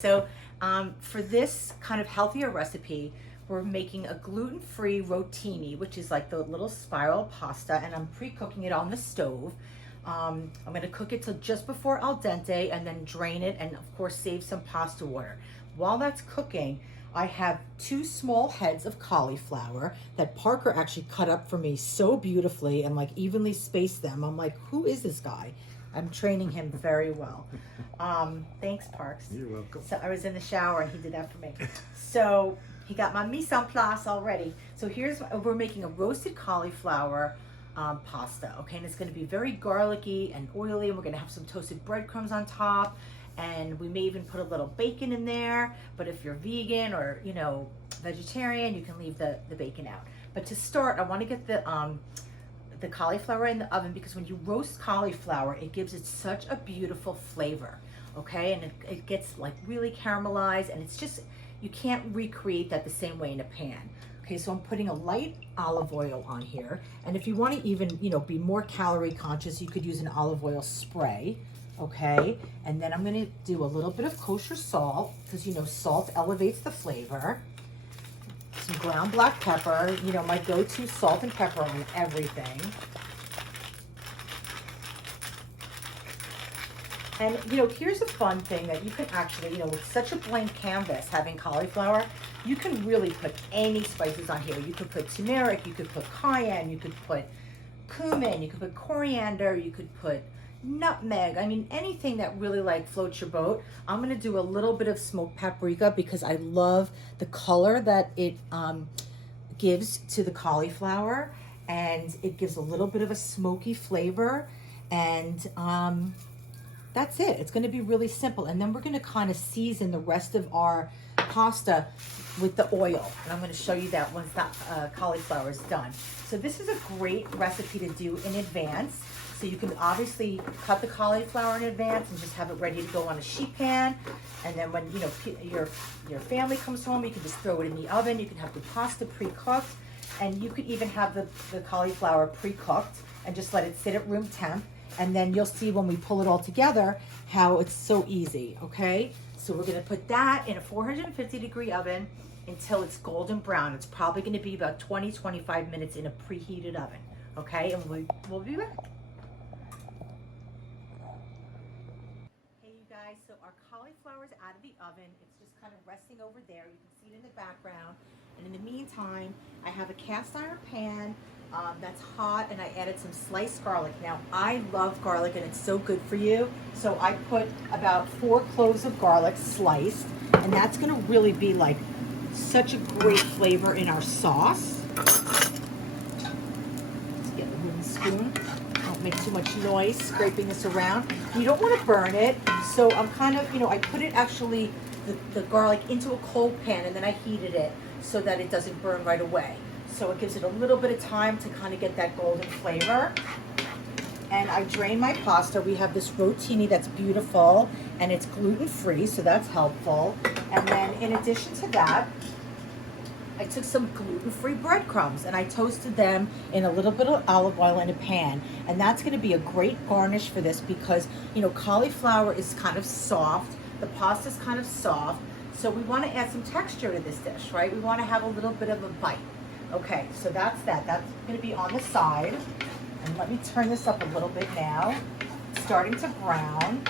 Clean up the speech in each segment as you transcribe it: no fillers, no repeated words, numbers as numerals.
So for this kind of healthier recipe, we're making a gluten-free rotini, which is like the little spiral pasta, and I'm pre-cooking it on the stove. I'm going to cook it till just before al dente and then drain it and of course save some pasta water. While that's cooking, I have 2 small heads of cauliflower that Parker actually cut up for me so beautifully and like evenly spaced them. I'm like, who is this guy? I'm training him very well. Thanks, Parks. You're welcome. So I was in the shower and he did that for me. So he got my mise en place already. So we're making a roasted cauliflower pasta, okay? And it's gonna be very garlicky and oily, and we're gonna have some toasted breadcrumbs on top, and we may even put a little bacon in there, but if you're vegan or, you know, vegetarian, you can leave the bacon out. But to start, I wanna get the cauliflower in the oven, because when you roast cauliflower, it gives it such a beautiful flavor, okay? And it gets like really caramelized, and it's just, you can't recreate that the same way in a pan. Okay, so I'm putting a light olive oil on here, and if you want to even, you know, be more calorie conscious, you could use an olive oil spray, okay? And then I'm going to do a little bit of kosher salt, because, you know, salt elevates the flavor. Some ground black pepper, you know, my go-to salt and pepper on everything. And, you know, here's a fun thing that you can actually, you know, with such a blank canvas, having cauliflower, you can really put any spices on here. You could put turmeric, you could put cayenne, you could put cumin, you could put coriander, you could put nutmeg. I mean, anything that really like floats your boat. I'm going to do a little bit of smoked paprika because I love the color that it gives to the cauliflower, and it gives a little bit of a smoky flavor. And that's it. It's going to be really simple. And then we're going to kind of season the rest of our pasta with the oil. And I'm going to show you that once that cauliflower is done. So this is a great recipe to do in advance. So you can obviously cut the cauliflower in advance and just have it ready to go on a sheet pan. And then when, you know, your family comes home, you can just throw it in the oven. You can have the pasta pre-cooked, and you could even have the cauliflower pre-cooked and just let it sit at room temp. And then you'll see when we pull it all together how it's so easy, okay? So we're gonna put that in a 450-degree oven until it's golden brown. It's probably gonna be about 20-25 minutes in a preheated oven, okay? And we'll be back. Hey, you guys, so our cauliflower is out of the oven. It's just kind of resting over there. You can see it in the background. And in the meantime, I have a cast iron pan that's hot, and I added some sliced garlic. Now, I love garlic, and it's so good for you. So I put about 4 cloves of garlic sliced, and that's gonna really be like such a great flavor in our sauce. Let's get the wooden spoon. Don't make too much noise scraping this around. You don't want to burn it, so I'm kind of, you know, I put it actually, the garlic into a cold pan, and then I heated it so that it doesn't burn right away. So it gives it a little bit of time to kind of get that golden flavor. And I drain my pasta. We have this rotini that's beautiful, and it's gluten-free, so that's helpful. And then in addition to that, I took some gluten-free breadcrumbs and I toasted them in a little bit of olive oil in a pan. And that's gonna be a great garnish for this because, you know, cauliflower is kind of soft. The pasta's kind of soft. So we wanna add some texture to this dish, right? We wanna have a little bit of a bite. Okay, so that's that. That's gonna be on the side. And let me turn this up a little bit now. It's starting to brown.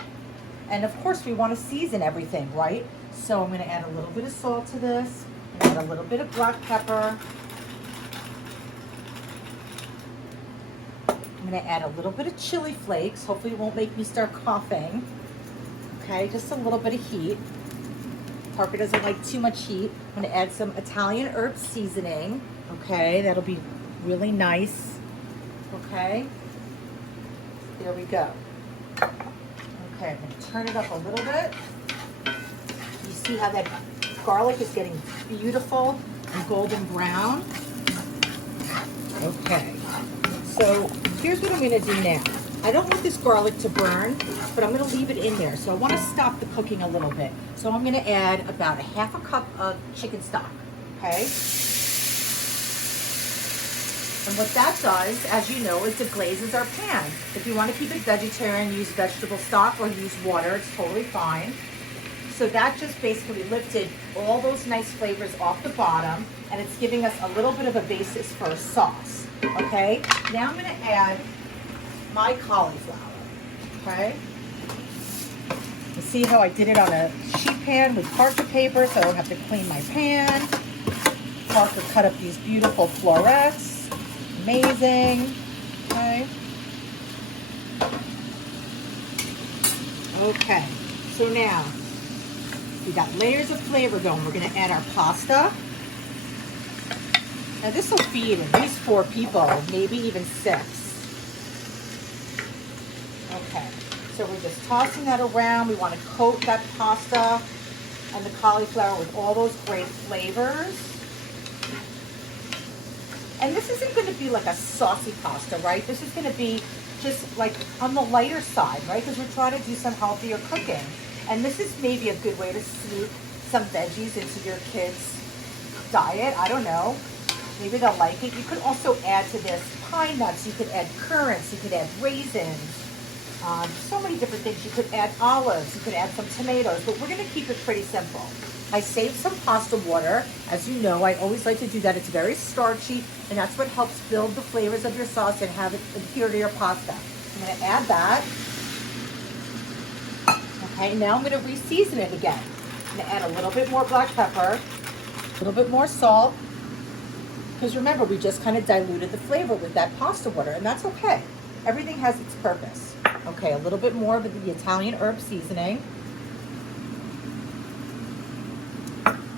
And of course we wanna season everything, right? So I'm gonna add a little bit of salt to this. Add a little bit of black pepper. I'm gonna add a little bit of chili flakes. Hopefully it won't make me start coughing. Okay, just a little bit of heat. Parker doesn't like too much heat. I'm gonna add some Italian herb seasoning. Okay, that'll be really nice. Okay, there we go. Okay, I'm gonna turn it up a little bit. You see how that garlic is getting beautiful and golden brown. Okay, so here's what I'm gonna do now. I don't want this garlic to burn, but I'm gonna leave it in there. So I wanna stop the cooking a little bit. So I'm gonna add about a 1/2 cup of chicken stock, okay? And what that does, as you know, is it glazes our pan. If you wanna keep it vegetarian, use vegetable stock or use water, it's totally fine. So that just basically lifted all those nice flavors off the bottom, and it's giving us a little bit of a basis for a sauce, okay? Now I'm gonna add my cauliflower, okay? You see how I did it on a sheet pan with Parker paper, so I don't have to clean my pan. Parker cut up these beautiful florets, amazing, okay? Okay, so now, we got layers of flavor going. We're gonna add our pasta. Now this will feed at least 4 people, maybe even 6. Okay, so we're just tossing that around. We wanna coat that pasta and the cauliflower with all those great flavors. And this isn't gonna be like a saucy pasta, right? This is gonna be just like on the lighter side, right? Because we're trying to do some healthier cooking. And this is maybe a good way to sneak some veggies into your kids' diet. I don't know. Maybe they'll like it. You could also add to this pine nuts. You could add currants. You could add raisins. So many different things. You could add olives. You could add some tomatoes. But we're going to keep it pretty simple. I saved some pasta water. As you know, I always like to do that. It's very starchy, and that's what helps build the flavors of your sauce and have it adhere to your pasta. I'm going to add that. Okay, now I'm going to re-season it again. I'm going to add a little bit more black pepper, a little bit more salt, because remember, we just kind of diluted the flavor with that pasta water, and that's okay. Everything has its purpose. Okay, a little bit more of the Italian herb seasoning.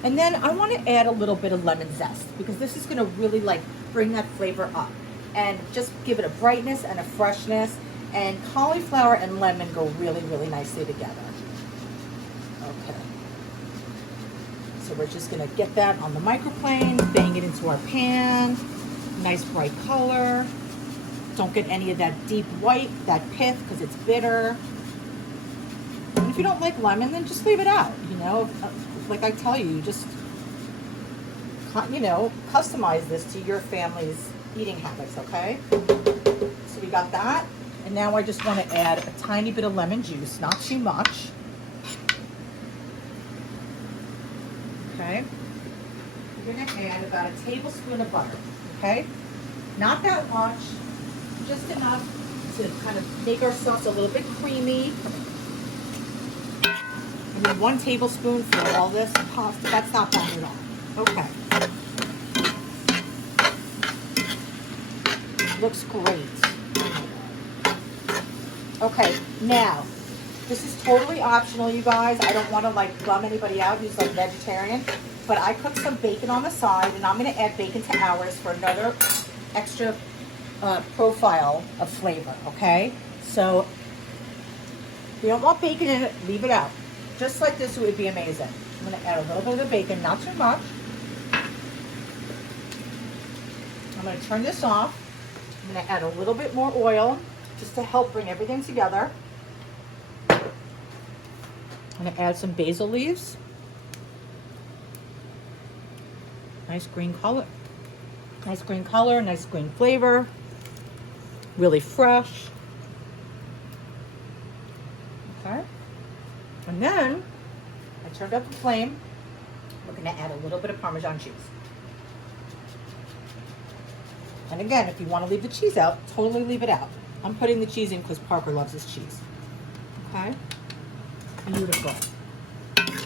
And then I want to add a little bit of lemon zest, because this is going to really like bring that flavor up and just give it a brightness and a freshness. And cauliflower and lemon go really, really nicely together. Okay. So we're just going to get that on the microplane, bang it into our pan. Nice bright color. Don't get any of that deep white, that pith, because it's bitter. And if you don't like lemon, then just leave it out. You know, like I tell you, just, you know, customize this to your family's eating habits, okay? So we got that. And now I just want to add a tiny bit of lemon juice, not too much. Okay. We're going to add about a tablespoon of butter, okay? Not that much, just enough to kind of make our sauce a little bit creamy. And then 1 tablespoon for all this pasta. That's not bad at all. Okay. Looks great. Okay, now, this is totally optional, you guys. I don't want to like bum anybody out who's like vegetarian, but I cooked some bacon on the side, and I'm going to add bacon to ours for another extra profile of flavor, okay? So, if you don't want bacon in it, leave it out. Just like this, it would be amazing. I'm going to add a little bit of the bacon, not too much. I'm going to turn this off. I'm going to add a little bit more oil, just to help bring everything together. I'm going to add some basil leaves. Nice green color. Nice green color, nice green flavor. Really fresh. Okay. And then, I turned up the flame. We're going to add a little bit of Parmesan cheese. And again, if you want to leave the cheese out, totally leave it out. I'm putting the cheese in because Parker loves his cheese. Okay? Beautiful.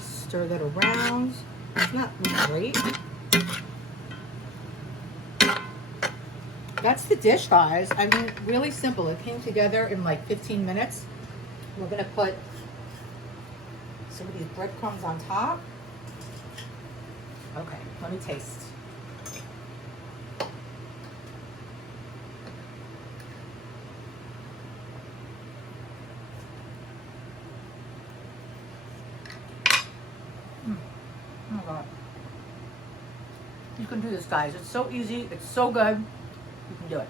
Stir that around. It's not great. That's the dish, guys. I mean, really simple. It came together in like 15 minutes. We're going to put some of these breadcrumbs on top. Okay, let me taste. Oh my God. You can do this, guys. It's so easy. It's so good. You can do it.